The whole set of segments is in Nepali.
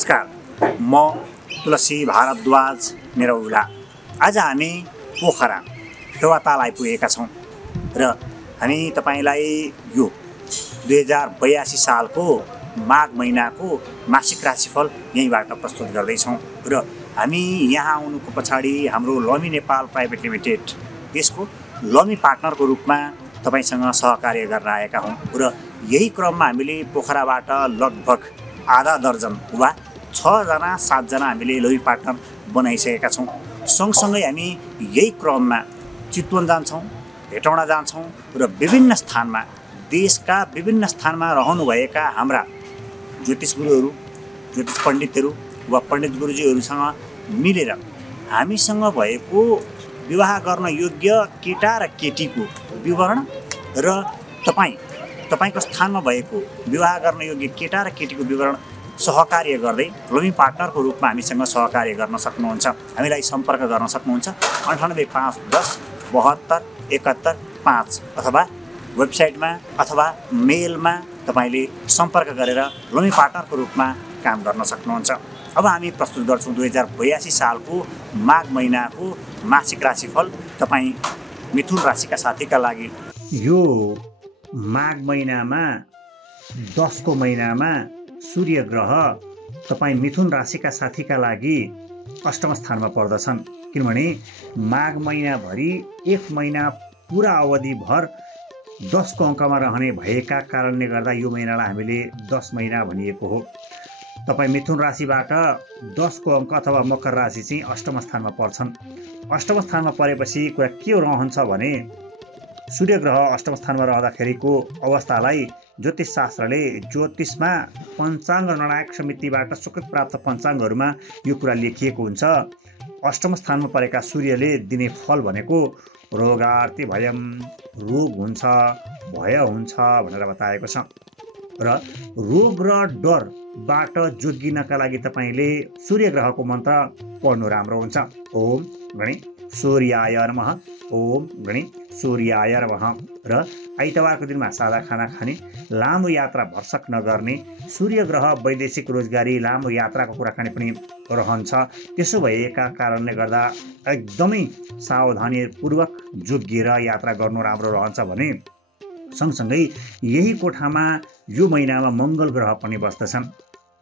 नमस्कार, म तुलसी भारद्वाज निरौला। आज हामी पोखरा फेवाताल आइपुगेका छौँ र हामी तपाईलाई यो 2082 सालको माघ महिनाको मासिक राशिफल यहीँबाट प्रस्तुत गर्दैछौँ र हामी यहाँ आउनुको पछाडि हाम्रो लमी नेपाल प्राइभेट लिमिटेड त्यसको लमी पार्टनरको रूपमा तपाईसँग सहकार्य गर्न आएका हौँ र यही क्रममा हामीले पोखराबाट लगभग आधा दर्जन वा 6 जना 7 जना हामीले लमी पार्टनर बनाइसकेका छौँ। सँगसँगै हामी यही क्रममा चितवन जान्छौँ, हेटौँडा जान्छौँ र विभिन्न स्थानमा देशका विभिन्न स्थानमा रहनुभएका हाम्रा ज्योतिष गुरुहरू, ज्योतिष पण्डितहरू वा पण्डित गुरुजीहरूसँग मिलेर हामीसँग भएको विवाह गर्न योग्य केटा र केटीको विवरण र तपाईको स्थानमा भएको विवाह गर्न योग्य केटा र केटीको विवरण सहकार्य गर्दै लमी पार्टनरको रूपमा हामीसँग सहकार्य गर्न सक्नुहुन्छ। हामीलाई सम्पर्क गर्न सक्नुहुन्छ 985110 72 71 5 अथवा वेबसाइटमा अथवा मेलमा तपाईले सम्पर्क गरेर लमी पार्टनरको रूपमा काम गर्न सक्नुहुन्छ। अब हामी प्रस्तुत गर्छौँ 2082 सालको माघ महिनाको मासिक राशिफल तपाईँ मिथुन राशिका साथीका लागि। यो माघ महिनामा 10 को महिनामा सूर्य ग्रह तपाईँ मिथुन राशिका साथीका लागि अष्टम स्थानमा पर्दछन्। किनभने माघ महिनाभरि एक महिना पुरा अवधिभर 10 को अङ्कमा रहने भएका कारणले गर्दा यो महिनालाई हामीले 10 महिना भनिएको हो। तपाईँ मिथुन राशिबाट 10 को अङ्क अथवा मकर राशि चाहिँ अष्टम स्थानमा पर्छन्। अष्टम स्थानमा परेपछि कुरा के रहन्छ भने सूर्य ग्रह अष्टम स्थानमा रहँदाखेरिको अवस्थालाई ज्योतिष शास्त्रले ज्योतिषमा पञ्चाङ्ग निर्णायक समितिबाट स्वीकृत प्राप्त पञ्चाङ्गहरूमा यो कुरा लेखिएको हुन्छ। अष्टम स्थानमा परेका सूर्यले दिने फल भनेको रोगार्ति भयम, रोग हुन्छ, भय हुन्छ भनेर बताएको छ र रोग र डरबाट जोगिनका लागि तपाईले सूर्य ग्रहको मन्त्र पढ्नु राम्रो हुन्छ। ओम गणे सूर्याय नमः, ओम गणे सूर्याय नमः। र आइतबारको दिनमा सादा खाना खाने, लामो यात्रा भर्सक नगर्ने, सूर्य ग्रह वैदेशिक रोजगारी लामो यात्राको कुराकानी पनि रहन्छ। त्यसो भएका कारणले गर्दा एकदमै सावधानीपूर्वक जोगिएर यात्रा गर्नु राम्रो रहन्छ भने सँगसँगै यही कोठामा यो महिनामा मङ्गल ग्रह पनि बस्दछन्।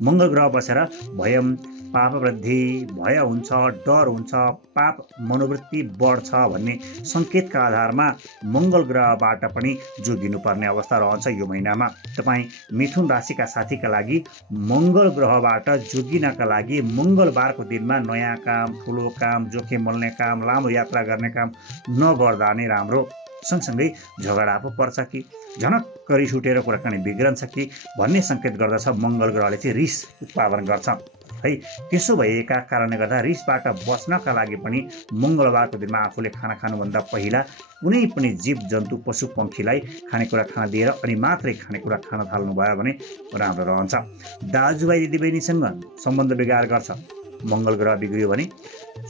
मङ्गल ग्रह बसेर भयम, पाप वृद्धि, भय हुन्छ, डर हुन्छ, पाप मनोवृत्ति बढ्छ भन्ने सङ्केतका आधारमा मङ्गल ग्रहबाट पनि जोगिनुपर्ने अवस्था रहन्छ। यो महिनामा तपाईँ मिथुन राशिका साथीका लागि मङ्गल ग्रहबाट जोगिनका लागि मङ्गलबारको दिनमा नयाँ काम, ठुलो काम, जोखिम मोल्ने काम, लामो यात्रा गर्ने काम नगर्दा नै राम्रो। सँगसँगै झगडा पो पर्छ कि झनक्क रिस उठेर कुराकानी बिग्रन्छ कि भन्ने सङ्केत गर्दछ। मङ्गल ग्रहले चाहिँ रिस उत्पादन गर्छ है। त्यसो भएका कारणले गर्दा रिसबाट बच्नका लागि पनि मङ्गलबारको दिनमा आफूले खाना खानुभन्दा पहिला कुनै पनि जीव जन्तु पशु पक्षीलाई खानेकुरा खान दिएर अनि मात्रै खानेकुरा खान थाल्नुभयो भने राम्रो रहन्छ। दाजुभाइ दिदीबहिनीसँग सम्बन्ध बिगार गर्छ। मङ्गल ग्रह बिग्रियो भने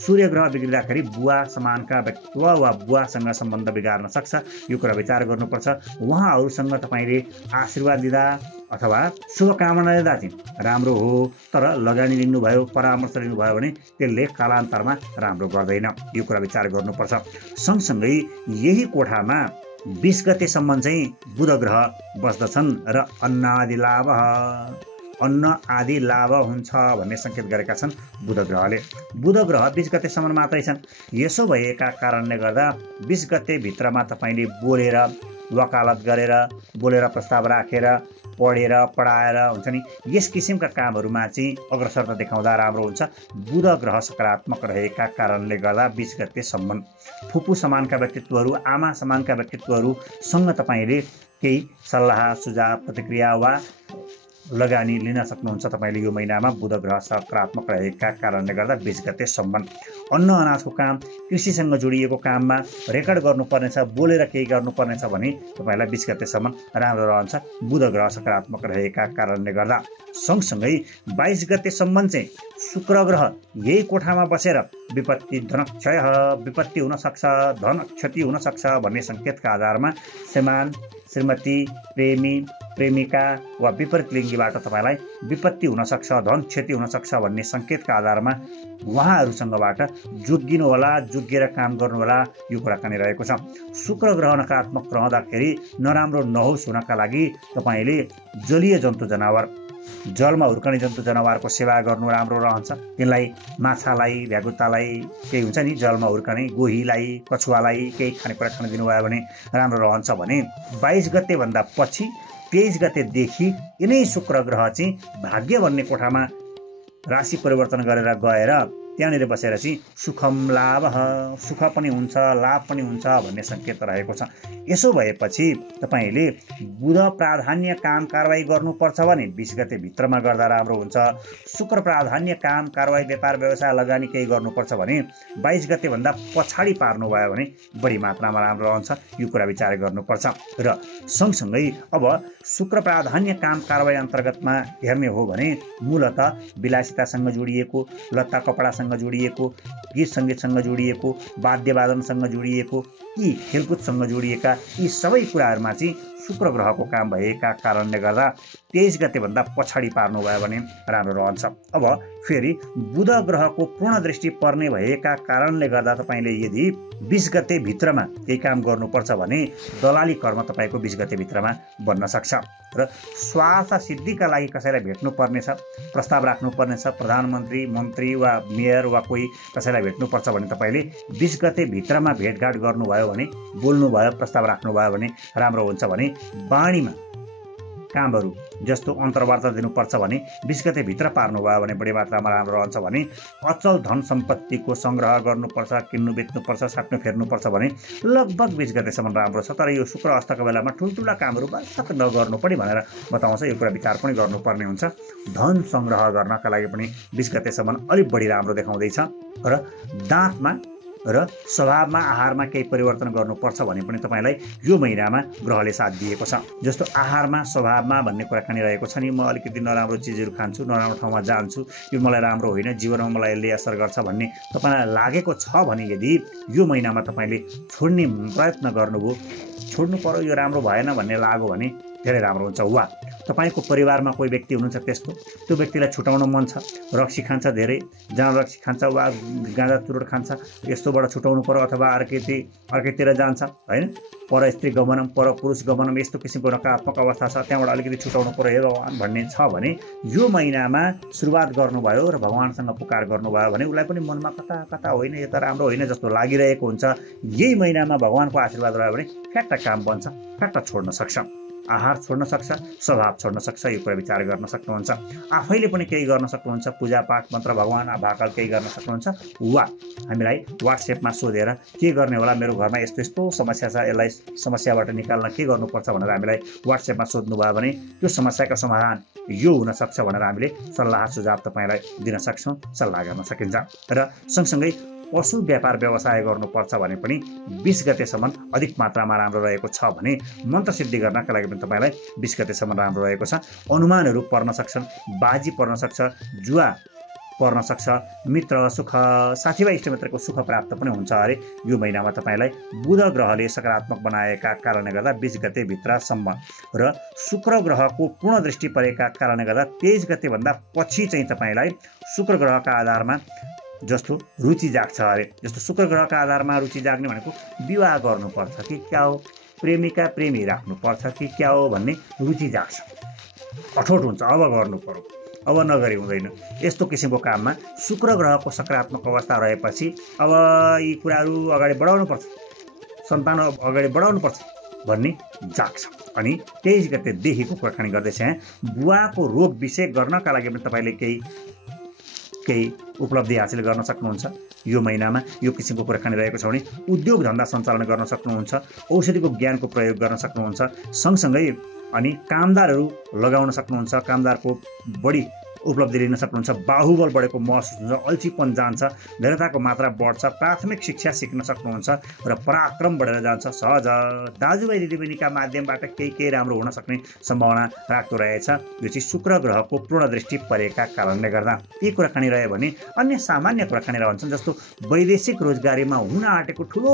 सूर्य ग्रह बिग्रिँदाखेरि बुवा समानका व्यक्तित्व वा बुवासँग सम्बन्ध बिगार्न सक्छ। यो कुरा विचार गर्नुपर्छ। उहाँहरूसँग तपाईँले आशीर्वाद दिँदा अथवा शुभकामना दिँदा चाहिँ राम्रो हो, तर लगानी लिनुभयो, परामर्श लिनुभयो भने त्यसले कालान्तरमा राम्रो गर्दैन। यो कुरा विचार गर्नुपर्छ। सँगसँगै यही कोठामा 20 गतेसम्म चाहिँ बुध ग्रह बस्दछन् र अन्न आदि लाभ हुन्छ भन्ने सङ्केत गरेका छन् बुध ग्रहले। बुध ग्रह 20 गतेसम्म मात्रै छन्। यसो भएका कारणले गर्दा 20 गते भित्रमा तपाईँले बोलेर, वकालत गरेर, बोलेर प्रस्ताव राखेर, पढेर पढाएर हुन्छ नि, यस किसिमका कामहरूमा चाहिँ अग्रसरता देखाउँदा राम्रो हुन्छ। बुध ग्रह सकारात्मक रहेका कारणले गर्दा 20 गतेसम्म फुपू समानका व्यक्तित्वहरू, आमा समानका व्यक्तित्वहरूसँग तपाईँले केही सल्लाह, सुझाव, प्रतिक्रिया वा लगानी लिन सक्नुहुन्छ। तपाईँले यो महिनामा बुध ग्रह सकारात्मक रहेका कारणले गर्दा 20 गतेसम्म अन्न अनाजको काम, कृषिसँग जोडिएको काममा रेकर्ड गर्नुपर्नेछ, बोलेर केही गर्नुपर्नेछ भने तपाईँलाई 20 गतेसम्म राम्रो रहन्छ बुध ग्रह सकारात्मक रहेका कारणले गर्दा। सँगसँगै 22 गतेसम्म चाहिँ शुक्र ग्रह यही कोठामा बसेर विपत्ति, धनक्षय, विपत्ति हुनसक्छ, धन क्षति हुनसक्छ भन्ने सङ्केतका आधारमा श्रीमान, श्रीमती, प्रेमी, प्रेमिका वा विपरीत लिङ्गीबाट तपाईँलाई विपत्ति हुनसक्छ, धन क्षति हुनसक्छ भन्ने सङ्केतका आधारमा उहाँहरूसँगबाट जोगिनुहोला, जोगिएर काम गर्नुहोला, यो कुराकानी रहेको छ। शुक्र ग्रह नकारात्मक रहँदाखेरि नराम्रो नहोस् हुनका लागि तपाईँले जलीय जन्तु जनावर, जलमा हुर्कने जन्तु जनावरको सेवा गर्नु राम्रो रहन्छ। तिनलाई माछालाई, भ्यागुतालाई, केही हुन्छ नि जलमा हुर्कने गोहीलाई, कछुवालाई केही खानेकुरा खान दिनुभयो भने राम्रो रहन्छ भने 22 गतेभन्दा पछि 23 गतेदेखि यिनै शुक्र ग्रह चाहिँ भाग्य भन्ने कोठामा राशि परिवर्तन गरेर गएर त्यहाँनिर बसेर चाहिँ सुखम लाभ, सुख पनि हुन्छ लाभ पनि हुन्छ भन्ने सङ्केत रहेको छ। यसो भएपछि तपाईँले बुध प्राधान्य काम कारवाही गर्नुपर्छ भने 20 गते भित्रमा गर्दा राम्रो हुन्छ। शुक्र प्राधान्य काम कारवाही, व्यापार व्यवसाय, लगानी केही गर्नुपर्छ भने 22 गतेभन्दा पछाडि पार्नुभयो भने बढी मात्रामा राम्रो रहन्छ। यो कुरा विचार गर्नुपर्छ। र सँगसँगै अब शुक्र प्राधान्य काम कारवाही अन्तर्गतमा हेर्ने हो भने मूलत विलासितासँग जोडिएको, लत्ता कपडासँग जोडिएको, गीत सङ्गीतसँग जोडिएको, वाद्यवादनसँग जोडिएको, यी खेलकुदसँग जोडिएका यी सबै कुराहरूमा चाहिँ शुक्र ग्रहको काम भएका कारणले गर्दा 23 गतेभन्दा पछाडि पार्नुभयो भने राम्रो रहन्छ। अब फेरि बुध ग्रहको पूर्ण दृष्टि पर्ने भएका कारणले गर्दा तपाईँले यदि 20 गते भित्रमा केही काम गर्नुपर्छ भने दलाली कर्म तपाईँको 20 गते भित्रमा बन्न सक्छ। र स्वार्थ सिद्धिका लागि कसैलाई भेट्नु पर्नेछ, प्रस्ताव राख्नु पर्नेछ, प्रधानमन्त्री, मन्त्री वा मेयर वा कोही कसैलाई भेट्नुपर्छ भने तपाईँले 20 गते भित्रमा भेटघाट गर्नुभयो भने, बोल्नुभयो, प्रस्ताव राख्नुभयो भने राम्रो हुन्छ भने बाणीमा कामहरू जस्तो अन्तर्वार्ता दिनुपर्छ भने 20 गते भित्र पार्नुभयो भने बढी मात्रामा राम्रो रहन्छ भने अचल धन सम्पत्तिको सङ्ग्रह गर्नुपर्छ, किन्नु बेच्नुपर्छ, साट्नु फेर्नुपर्छ भने लगभग 20 गतेसम्म राम्रो छ। तर यो शुक्र अस्तको बेलामा ठुल्ठुला कामहरू बासक नगर्नु पनि भनेर बताउँछ। यो कुरा विचार पनि गर्नुपर्ने हुन्छ। धन सङ्ग्रह गर्नका लागि पनि 20 गतेसम्म अलिक बढी राम्रो देखाउँदैछ। र दाँतमा र स्वभावमा, आहारमा केही परिवर्तन गर्नुपर्छ भने पनि तपाईँलाई यो महिनामा ग्रहले साथ दिएको छ। जस्तो आहारमा, स्वभावमा भन्ने कुराकानी रहेको छ नि, म अलिकति नराम्रो चिजहरू खान्छु, नराम्रो ठाउँमा जान्छु, यो मलाई राम्रो होइन, जीवनमा मलाई यसले असर गर्छ भन्ने तपाईँलाई लागेको छ भने यदि यो महिनामा तपाईँले छोड्ने प्रयत्न गर्नुभयो, छोड्नु पर्यो, यो राम्रो भएन भन्ने लाग्यो भने धेरै राम्रो हुन्छ। वा तपाईँको परिवारमा कोही व्यक्ति हुनुहुन्छ त्यस्तो, त्यो व्यक्तिलाई छुटाउन मन छ, रक्सी खान्छ, धेरै जाँड रक्सी खान्छ वा गाँजा चुरोट खान्छ, यस्तोबाट छुटाउनु पर्यो अथवा अर्कैतिर जान्छ होइन, पर स्त्री गमनम, पर पुरुष गमनम, यस्तो किसिमको नकारात्मक अवस्था छ, त्यहाँबाट अलिकति छुटाउनु पर्यो हे भगवान् भन्ने छ भने यो महिनामा सुरुवात गर्नुभयो र भगवान्सँग पुकार गर्नुभयो भने उसलाई पनि मनमा कता कता होइन, यो त राम्रो होइन जस्तो लागिरहेको हुन्छ। यही महिनामा भगवान्को आशीर्वाद रह्यो भने फ्याट्ट काम बन्छ, फ्याट्ट छोड्न सक्छ, आहार छोड्न सक्छ, स्वभाव छोड्न सक्छ। यो कुरा विचार गर्न सक्नुहुन्छ। आफैले पनि केही गर्न सक्नुहुन्छ, पूजापाठ, मन्त्र, भगवान् भाकल केही गर्न सक्नुहुन्छ। वा हामीलाई व्हाट्सएपमा सोधेर के गर्ने होला, मेरो घरमा यस्तो यस्तो समस्या छ, यसलाई समस्याबाट निकाल्न के गर्नुपर्छ भनेर हामीलाई व्हाट्सएपमा सोध्नुभयो भने त्यो समस्याको समाधान यो हुनसक्छ भनेर हामीले सल्लाह सुझाव तपाईँलाई दिन सक्छौँ, सल्लाह गर्न सकिन्छ। र सँगसँगै पशु व्यापार व्यवसाय गर्नुपर्छ भने पनि 20 गतेसम्म अधिक मात्रामा राम्रो रहेको छ भने मन्त्र सिद्धि गर्नका लागि पनि तपाईँलाई 20 गतेसम्म राम्रो रहेको छ। अनुमानहरू पर्न सक्छन्, बाजी पर्न सक्छ, जुवा पर्न सक्छ, मित्र सुख, साथीभाइ इष्टमित्रको सुख प्राप्त पनि हुन्छ अरे यो महिनामा तपाईँलाई बुध ग्रहले सकारात्मक बनाएका कारणले गर्दा 20 गतेभित्रसम्म र शुक्र ग्रहको पूर्ण दृष्टि परेका कारणले गर्दा 23 गतेभन्दा पछि चाहिँ तपाईँलाई शुक्र ग्रहका आधारमा जस्तो रुचि जाग्छ अरे। जस्तो शुक्र ग्रहका आधारमा रुचि जाग्ने भनेको विवाह गर्नुपर्छ कि क्या हो, प्रेमिका प्रेमी राख्नुपर्छ कि क्या हो भन्ने रुचि जाग्छ, अठोट हुन्छ, अब गर्नु पर्यो, अब नगरी हुँदैन, यस्तो किसिमको काममा शुक्र ग्रहको सकारात्मक अवस्था रहेपछि अब यी कुराहरू अगाडि बढाउनुपर्छ, सन्तान अगाडि बढाउनुपर्छ भन्ने जाग्छ। अनि 23 गतेदेखिको कुराकानी गर्दैछ। बुवाको रोग विषय गर्नका लागि पनि तपाईँले केही उपलब्धि हासिल गर्न सक्नुहुन्छ यो महिनामा। यो किसिमको कुराकानी रहेको छ भने उद्योग धन्दा सञ्चालन गर्न सक्नुहुन्छ, औषधिको ज्ञानको प्रयोग गर्न सक्नुहुन्छ। सँगसँगै अनि कामदारहरू लगाउन सक्नुहुन्छ, कामदारको बढी उपलब्धि लिन सक्नुहुन्छ, बाहुबल बढेको महसुस हुन्छ, अल्छीपन जान्छ, दृढताको मात्रा बढ्छ, प्राथमिक शिक्षा सिक्न सक्नुहुन्छ र पराक्रम बढेर जान्छ। सहज दाजुभाइ दिदीबहिनीका माध्यमबाट केही राम्रो हुन सक्ने सम्भावना राख्दो रहेछ। यो चाहिँ शुक्र ग्रहको पूर्ण दृष्टि परेका कारणले गर्दा यी कुराकानी रह्यो भने अन्य सामान्य कुराकानी रहन्छन्। जस्तो वैदेशिक रोजगारीमा हुन आँटेको ठुलो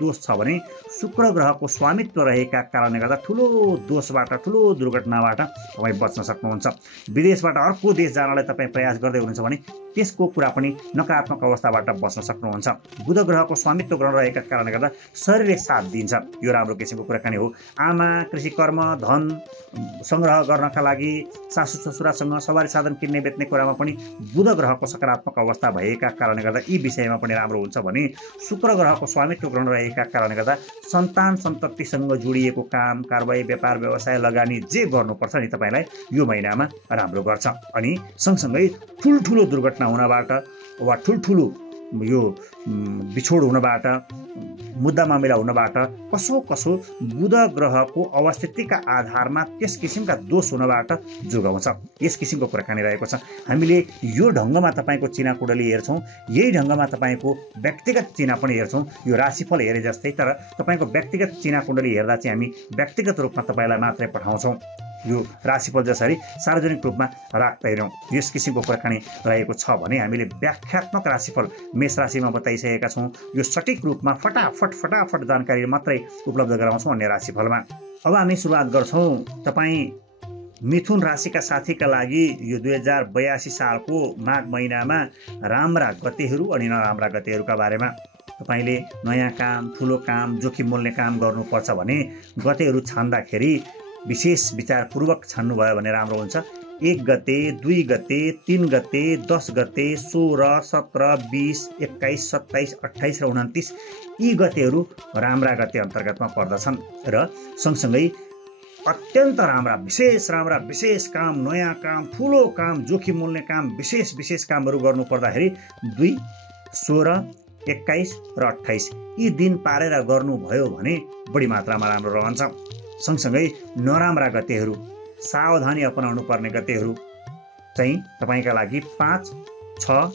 दोष छ भने शुक्र ग्रहको स्वामित्व रहेका कारणले गर्दा ठुलो दोषबाट, ठुलो दुर्घटनाबाट तपाईँ बच्न सक्नुहुन्छ। विदेशबाट अर्को देश जानलाई तपाईँ प्रयास गर्दै हुनुहुन्छ भने त्यसको कुरा पनि नकारात्मक अवस्थाबाट बच्न सक्नुहुन्छ। बुध ग्रहको स्वामित्व ग्रह रहेका कारणले गर्दा शरीरले साथ दिन्छ, यो राम्रो किसिमको कुराकानी हो। आमा, कृषि कर्म, धन सङ्ग्रह गर्नका लागि सासु ससुरासँग सवारी साधन किन्ने बेच्ने कुरामा पनि बुध ग्रहको सकारात्मक अवस्था भएका कारणले गर्दा यी विषयमा पनि राम्रो हुन्छ भने शुक्र ग्रहको स्वामित्व ग्रह रहेका कारणले गर्दा सन्तान सन्ततिसँग जोडिएको काम, कारबाही, व्यापार, व्यवसाय, लगानी जे गर्नुपर्छ नि तपाईँलाई यो महिनामा राम्रो गर्छ। अनि सँगसँगै ठुल्ठुलो दुर्घटना हुनबाट वा ठुल्ठुलो यो बिछोड हुनबाट, मुद्दा मामिला हुनबाट कसो बुध ग्रहको अवस्थितिका आधारमा त्यस किसिमका दोष हुनबाट जोगाउँछ। यस किसिमको कुराकानी रहेको छ। हामीले यो ढङ्गमा तपाईँको चिना कुण्डली हेर्छौँ, यही ढङ्गमा तपाईँको व्यक्तिगत चिना पनि हेर्छौँ, यो राशिफल हेरे जस्तै। तर तपाईँको व्यक्तिगत चिना कुण्डली हेर्दा चाहिँ हामी व्यक्तिगत रूपमा तपाईँलाई मात्रै पठाउँछौँ, यो राशिफल जसरी सार्वजनिक रूपमा राख्दैनौँ। यस किसिमको कुराकानी रहेको छ भने हामीले व्याख्यात्मक राशिफल मेष राशिमा बताइसकेका छौँ। यो सठिक रूपमा फटाफट जानकारी मात्रै उपलब्ध गराउँछौँ अन्य राशिफलमा। अब हामी सुरुवात गर्छौँ तपाईँ मिथुन राशिका साथीका लागि यो 2082 सालको माघ महिनामा राम्रा गतेहरू अनि नराम्रा गतेहरूका बारेमा। तपाईँले नयाँ काम, ठुलो काम, जोखिम मोल्ने काम गर्नुपर्छ भने गतेहरू छान्दाखेरि विशेष विचारपूर्वक छान्नुभयो भने राम्रो हुन्छ। 1 गते, 2 गते, 3 गते, 10 गते, 16, 17, 20, 21, 27, 28 र 29 यी गतेहरू राम्रा गते अन्तर्गतमा पर्दछन् र सँगसँगै अत्यन्त राम्रा विशेष काम, नयाँ काम, ठुलो काम, जोखिम मोल्ने काम, विशेष कामहरू गर्नु पर्दाखेरि 2, 16, 21 र 28 यी दिन पारेर गर्नुभयो भने बढी मात्रामा राम्रो रहन्छ। सँगसँगै नराम्रा गतेहरू, सावधानी अपनाउनु पर्ने गतेहरू चाहिँ तपाईँका लागि 5, 6,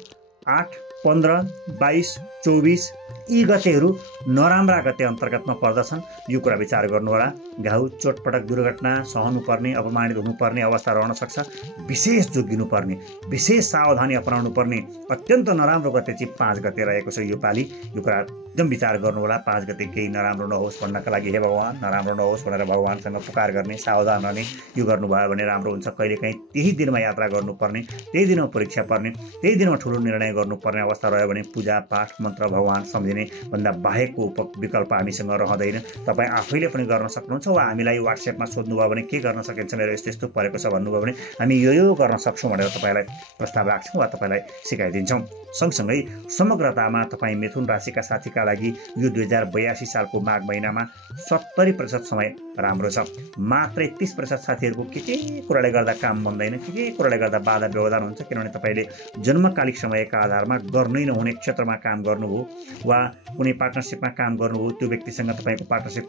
8, 15, 22, 24 यी गतेहरू नराम्रा गते अन्तर्गतमा पर्दछन्। यो कुरा विचार गर्नुहोला। घाउ, चोटपटक, दुर्घटना सहनुपर्ने, अपमानित हुनुपर्ने अवस्था रहन सक्छ। विशेष जोगिनुपर्ने, विशेष सावधानी अपनाउनु पर्ने अत्यन्त नराम्रो गते चाहिँ 5 गते रहेको छ यो पालि। यो कुरा एकदम विचार गर्नुहोला। 5 गते केही नराम्रो नहोस् भन्नका लागि हे भगवान् नराम्रो नहोस् भनेर भगवान्सँग पुकार गर्ने, सावधान रहने, यो गर्नुभयो भने राम्रो हुन्छ। कहिलेकाहीँ त्यही दिनमा यात्रा गर्नुपर्ने, त्यही दिनमा परीक्षा पर्ने, त्यही दिनमा ठुलो निर्णय गर्नुपर्ने अवस्था रह्यो भने पूजा पाठ, मन्त्र, भगवान सम्झिने भन्दा बाहेकको विकल्प हामीसँग रहँदैन। तपाईँ आफैले पनि गर्न सक्नुहुन्छ वा हामीलाई व्हाट्सएपमा सोध्नुभयो भने के गर्न सकिन्छ, मेरो यस्तो परेको छ भन्नुभयो भने हामी यो गर्न सक्छौँ भनेर तपाईँलाई प्रस्ताव राख्छौँ वा तपाईँलाई सिकाइदिन्छौँ। सँगसँगै समग्रतामा तपाईँ मिथुन राशिका साथीका लागि यो 2082 सालको माघ महिनामा 70% समय राम्रो छ। मात्रै 30% साथीहरूको के कुराले गर्दा काम बन्दैन, के कुराले गर्दा बाधा व्यवधान हुन्छ, किनभने तपाईँले जन्मकालिक समयका आधारमा गर्नै नहुने क्षेत्रमा काम गर्नुभयो वा कुनै पार्टनरसिपमा काम गर्नुभयो, त्यो व्यक्तिसँग तपाईँको पार्टनरसिप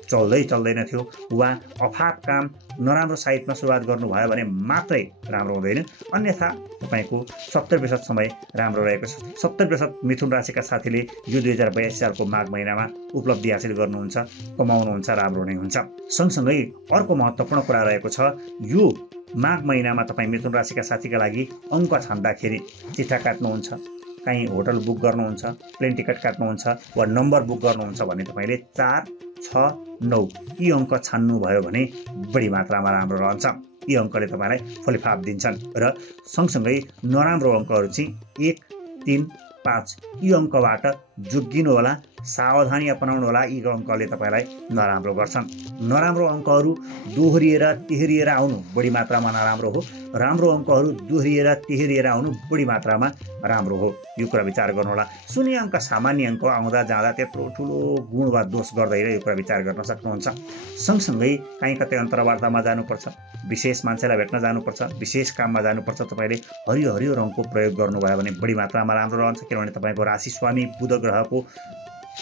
चल्दैन थियो वा अफाप काम, नराम्रो साइटमा सुरुवात गर्नुभयो भने मात्रै राम्रो हुँदैन। अन्यथा तपाईँको 70% समय राम्रो रहेको छ। 70% मिथुन राशिका साथीले यो 2082 सालको माघ महिनामा उपलब्धि हासिल गर्नुहुन्छ, कमाउनुहुन्छ, राम्रो नै हुन्छ। सँगसँगै अर्को महत्त्वपूर्ण कुरा रहेको छ, यो माघ महिनामा तपाईँ मिथुन राशिका साथीका लागि अङ्क छान्दाखेरि चिठा काट्नुहुन्छ, काहीँ होटल बुक गर्नुहुन्छ, प्लेन टिकट काट्नुहुन्छ वा नम्बर बुक गर्नुहुन्छ भने तपाईँले 4, 6, 9 यी अङ्क छान्नुभयो भने बढी मात्रामा राम्रो रहन्छ। यी अङ्कले तपाईँलाई फलिफाप दिन्छन् र सँगसँगै नराम्रो अङ्कहरू चाहिँ 1, 3, 5 यी अङ्कबाट जोगिनु होला, सावधानी अपनाउनु होला। यी अङ्कले तपाईँलाई नराम्रो गर्छन्। नराम्रो अङ्कहरू दोहोरिएर तिहरिएर आउनु बढी मात्रामा नराम्रो हो, राम्रो अङ्कहरू दोहोरिएर तिहरिएर आउनु बढी मात्रामा राम्रो हो। यो कुरा विचार गर्नुहोला। शून्य अङ्क, सामान्य अङ्क आउँदा जाँदा त्यत्रो ठुलो गुण वा दोष गर्दैन, यो कुरा विचार गर्न सक्नुहुन्छ। सँगसँगै काहीँ कतै अन्तर्वार्तामा जानुपर्छ, विशेष मान्छेलाई भेट्न जानुपर्छ, विशेष काममा जानुपर्छ, तपाईँले हरियो रङको प्रयोग गर्नुभयो भने बढी मात्रामा राम्रो रहन्छ। किनभने तपाईँको राशि स्वामी बुध ग्रहको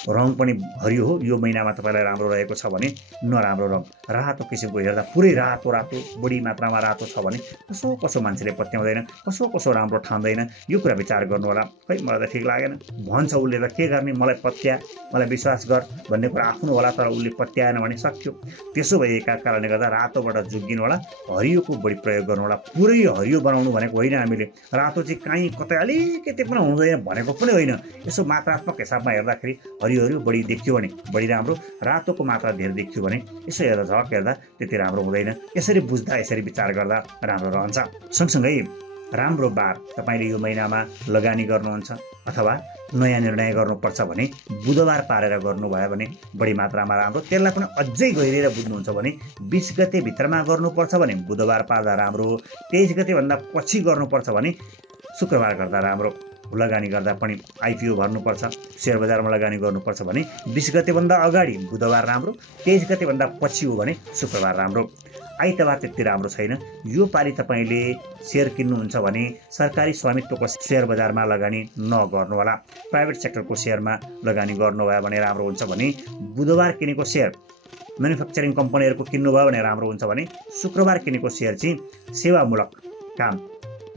रङ पनि हरियो हो, यो महिनामा तपाईँलाई राम्रो रहेको छ भने नराम्रो रङ रातो किसिमको हेर्दा पुरै रातो रातो बढी मात्रामा रातो छ भने कसो कसो मान्छेले पत्याउँदैन, कसो कसो राम्रो ठान्दैन, यो कुरा विचार गर्नु होला। खै मलाई त ठिक लागेन भन्छ उसले, त के गर्ने, मलाई पत्या, मलाई विश्वास गर भन्ने कुरा आफ्नो होला, तर उसले पत्याएन भने सक्यो। त्यसो भएका कारणले गर्दा रातोबाट जोगिनु होला, हरियोको बढी प्रयोग गर्नु होला। पुरै हरियो बनाउनु भनेको होइन हामीले, रातो चाहिँ काहीँ कतै अलिकति पनि हुँदैन भनेको पनि होइन। यसो मात्रात्मक हिसाबमा हेर्दाखेरि हरियो हरियो बढी देखियो भने बढी राम्रो, रातोको मात्रा धेरै देखियो भने यसो हेर्दा झक हेर्दा त्यति राम्रो हुँदैन। यसरी बुझ्दा यसरी विचार गर्दा राम्रो रहन्छ। सँगसँगै राम्रो बार तपाईँले यो महिनामा लगानी गर्नुहुन्छ अथवा नयाँ निर्णय गर्नुपर्छ भने बुधबार पारेर गर्नुभयो भने बढी मात्रामा राम्रो। त्यसलाई पनि अझै गहिरेर बुझ्नुहुन्छ भने 20 गते भित्रमा गर्नुपर्छ भने बुधबार पार्दा राम्रो, 23 गतेभन्दा पछि गर्नुपर्छ भने शुक्रबार गर्दा राम्रो। लगानी गर्दा पनि आइपिओ भर्नुपर्छ, सेयर बजारमा लगानी गर्नुपर्छ भने 20 गतेभन्दा अगाडि बुधबार राम्रो, 23 गतेभन्दा पछि हो भने शुक्रबार राम्रो। आइतबार त्यति राम्रो छैन। यो पालि तपाईँले सेयर किन्नुहुन्छ भने सरकारी स्वामित्वको सेयर बजारमा लगानी नगर्नु होला। प्राइभेट सेक्टरको सेयरमा लगानी गर्नुभयो भने राम्रो हुन्छ भने बुधबार किनेको सेयर म्यानुफ्याक्चरिङ कम्पनीहरूको किन्नुभयो भने राम्रो हुन्छ भने शुक्रबार किनेको सेयर चाहिँ सेवामूलक काम,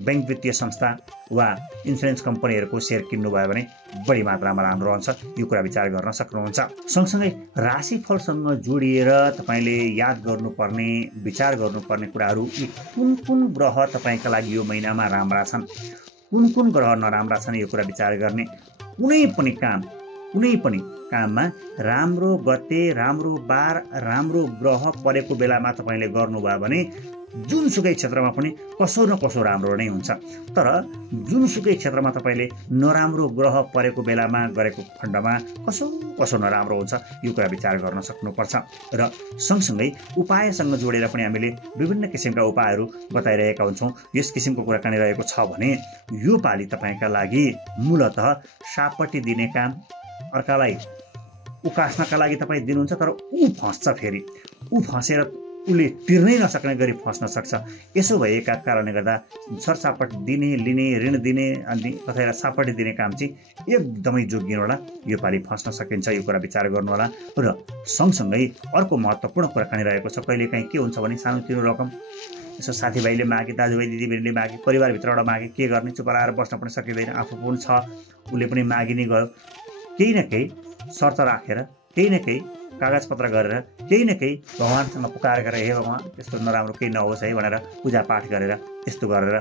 बैंक वित्तीय संस्था वा इन्सुरेन्स कम्पनीहरूको सेयर किन्नुभयो भने बढी मात्रामा राम्रो रहन्छ। यो कुरा विचार गर्न सक्नुहुन्छ। सँगसँगै राशिफलसँग जोडिएर तपाईँले याद गर्नुपर्ने, विचार गर्नुपर्ने कुराहरू कुन कुन ग्रह तपाईँका लागि यो महिनामा राम्रा छन्, कुन कुन ग्रह नराम्रा छन्, यो कुरा विचार गर्ने। कुनै पनि काममा राम्रो गते, राम्रो बार, राम्रो ग्रह परेको बेलामा तपाईँले गर्नुभयो भने जुनसुकै क्षेत्रमा पनि कसो न कसो राम्रो नै हुन्छ। तर जुनसुकै क्षेत्रमा तपाईँले नराम्रो ग्रह परेको बेलामा गरेको खण्डमा कसो कसो नराम्रो हुन्छ, यो कुरा विचार गर्न सक्नुपर्छ। र सँगसँगै उपायसँग जोडेर पनि हामीले विभिन्न किसिमका उपायहरू बताइरहेका हुन्छौँ। यस किसिमको कुराकानी रहेको छ भने यो पालि तपाईँका लागि मूलतः सापट्टि दिने काम, अर्कालाई उकास्नका लागि तपाईँ दिनुहुन्छ तर ऊ फस्छ, फेरि ऊ फसेर उसले तिर्नै नसक्ने गरी फस्न सक्छ। यसो भएका कारणले गर्दा सरसापट दिने, लिने, ऋण दिने अनि कतै सापट्टि दिने काम चाहिँ एकदमै जोगिनु होला। यो पालि फस्न सकिन्छ, यो कुरा विचार गर्नु होला। र सँगसँगै अर्को महत्त्वपूर्ण कुराकानी रहेको छ। कहिलेकाहीँ के हुन्छ भने सानोतिनो रकम यसो साथीभाइले मागे, दाजुभाइ दिदीबहिनीले मागे, परिवारभित्रबाट मागे, के गर्ने, चुप लाएर बस्न पनि सकिँदैन, आफू पनि छ, उसले पनि मागिने गयो। केही न केही शर्त राखेर, केही न केही कागजपत्र गरेर, केही न केही भगवान्सँग पुकार गरेर, हे भगवान् त्यस्तो नराम्रो केही नहोस् है भनेर पूजापाठ गरेर त्यस्तो गरेर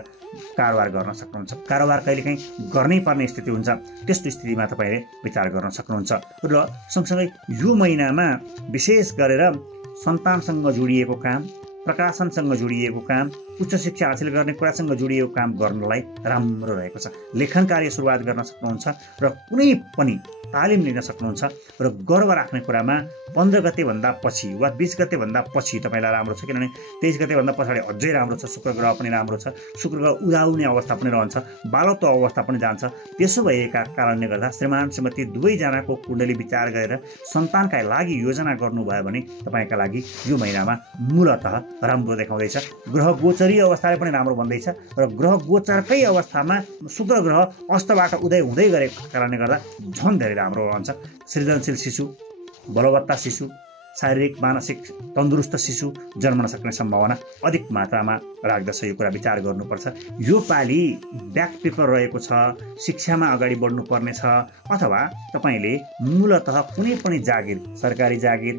कारोबार गर्न सक्नुहुन्छ। कारोबार कहिलेकाहीँ गर्नै पर्ने स्थिति हुन्छ, त्यस्तो स्थितिमा तपाईँले विचार गर्न सक्नुहुन्छ। र सँगसँगै यो महिनामा विशेष गरेर सन्तानसँग जोडिएको काम, प्रकाशनसँग जोडिएको काम, उच्च शिक्षा हासिल गर्ने कुरासँग जोडिएको काम गर्नलाई राम्रो रहेको छ। लेखन कार्य सुरुवात गर्न सक्नुहुन्छ र कुनै पनि तालिम लिन सक्नुहुन्छ। र गर्व राख्ने कुरामा 15 गतेभन्दा पछि वा 20 गतेभन्दा पछि तपाईँलाई राम्रो छ, किनभने 23 गतेभन्दा पछाडि अझै राम्रो छ। शुक्र ग्रह पनि राम्रो छ, शुक्र ग्रह उदाउने अवस्था पनि रहन्छ, बालत्व अवस्था पनि जान्छ। त्यसो भएका कारणले गर्दा श्रीमान श्रीमती दुवैजनाको कुण्डली विचार गरेर सन्तानका लागि योजना गर्नुभयो भने तपाईँका लागि यो महिनामा मूलतः राम्रो देखाउँदैछ। ग्रह गोचरीय अवस्थाले पनि राम्रो भन्दैछ र ग्रह गोचरकै अवस्थामा शुक्र ग्रह अस्तबाट उदय हुँदै गरेको कारणले गर्दा झन् धेरै राम्रो रहन्छ। सृजनशील शिशु, बलवत्ता शिशु, शारीरिक मानसिक तन्दुरुस्त शिशु जन्मन सक्ने सम्भावना अधिक मात्रामा राख्दछ। यो कुरा विचार गर्नुपर्छ। यो पालि ब्याक पेपर रहेको छ, शिक्षामा अगाडि बढ्नुपर्ने छ, अथवा तपाईँले मूलतः कुनै पनि जागिर, सरकारी जागिर,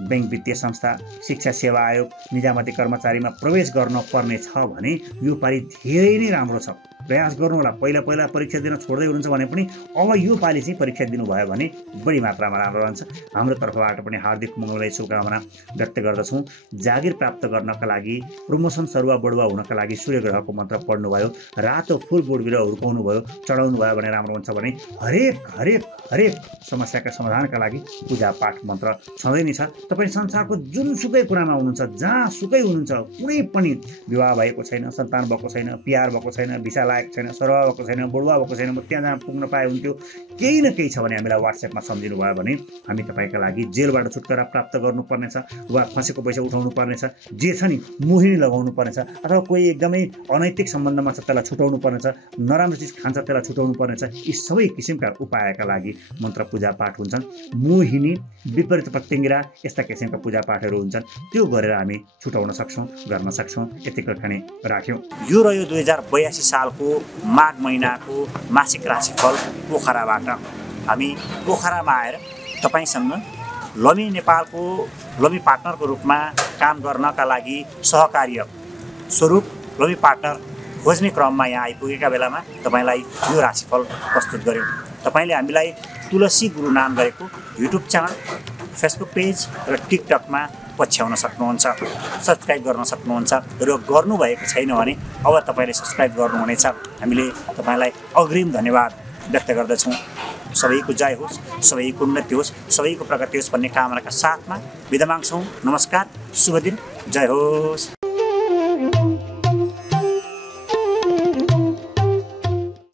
बैंक वित्तीय संस्था, शिक्षा सेवा आयोग, निजामती कर्मचारीमा प्रवेश गर्न पर्ने छ भने यो पालि धेरै नै राम्रो छ। प्रयास गर्नुहोला। पहिला परीक्षा दिन छोड्दै हुनुहुन्छ भने पनि अब यो पालि चाहिँ परीक्षा दिनुभयो भने बढी मात्रामा राम्रो रहन्छ। हाम्रो तर्फबाट पनि हार्दिक मङ्गलमय शुभकामना व्यक्त गर्दछौँ। जागिर प्राप्त गर्नका लागि, प्रमोसन सरुवा बढुवा हुनका लागि सूर्य ग्रहको मन्त्र पढ्नुभयो, रातो फुल बोट बिरुवा हुर्काउनु भयो, चढाउनु भयो भने राम्रो हुन्छ भने हरेक समस्याका समाधानका लागि पूजापाठ मन्त्र छँदै नै छ। तपाईँ संसारको जुनसुकै कुरामा हुनुहुन्छ, जहाँसुकै हुनुहुन्छ, कुनै पनि विवाह भएको छैन, सन्तान भएको छैन, पिआर भएको छैन, भिसा पाएको छैन, सरुवा भएको छैन, बढुवा भएको छैन, म त्यहाँ जहाँ पुग्न पाए हुन्थ्यो, केही न केही छ भने हामीलाई WhatsAppमा सम्झिनु भयो भने हामी तपाईँका लागि जेलबाट छुटकारा प्राप्त गर्नुपर्नेछ वा फँसेको पैसा उठाउनु पर्नेछ, जे छ नि मोहिनी लगाउनु पर्नेछ, अथवा कोही एकदमै अनैतिक सम्बन्धमा छ त्यसलाई छुटाउनु पर्नेछ, नराम्रो चिज खान्छ त्यसलाई छुटाउनु पर्नेछ। यी सबै किसिमका उपायका लागि मन्त्र पूजापाठ हुन्छन्। मोहिनी, विपरीत प्रत्यङ्गिरा यस्ता किसिमका पूजापाठहरू हुन्छन्, त्यो गरेर हामी छुटाउन सक्छौँ, गर्न सक्छौँ। यतिको खाने राख्यौँ। यो रह्यो 2082 सालको माघ महिनाको मासिक राशिफल पोखराबाट। हामी पोखरामा आएर तपाईँसँग लमी नेपालको लमी पार्टनरको रूपमा काम गर्नका लागि सहकार्य स्वरूप लमी पार्टनर खोज्ने क्रममा यहाँ आइपुगेका बेलामा तपाईँलाई यो राशिफल प्रस्तुत गर्यौँ। तपाईँले हामीलाई तुलसी गुरु नाम गरेको युट्युब च्यानल, फेसबुक पेज र टिकटकमा पछ्याउन सक्नुहुन्छ, सब्सक्राइब गर्न सक्नुहुन्छ र गर्नुभएको छैन भने अब तपाईँले सब्सक्राइब गर्नुहुनेछ। हामीले तपाईँलाई अग्रिम धन्यवाद व्यक्त गर्दछौँ। सबैको जय होस्, सबैको उन्नति होस्, सबैको प्रगति होस् भन्ने कामनाका साथमा बिदा माग्छौँ। नमस्कार, शुभ दिन, जय होस्।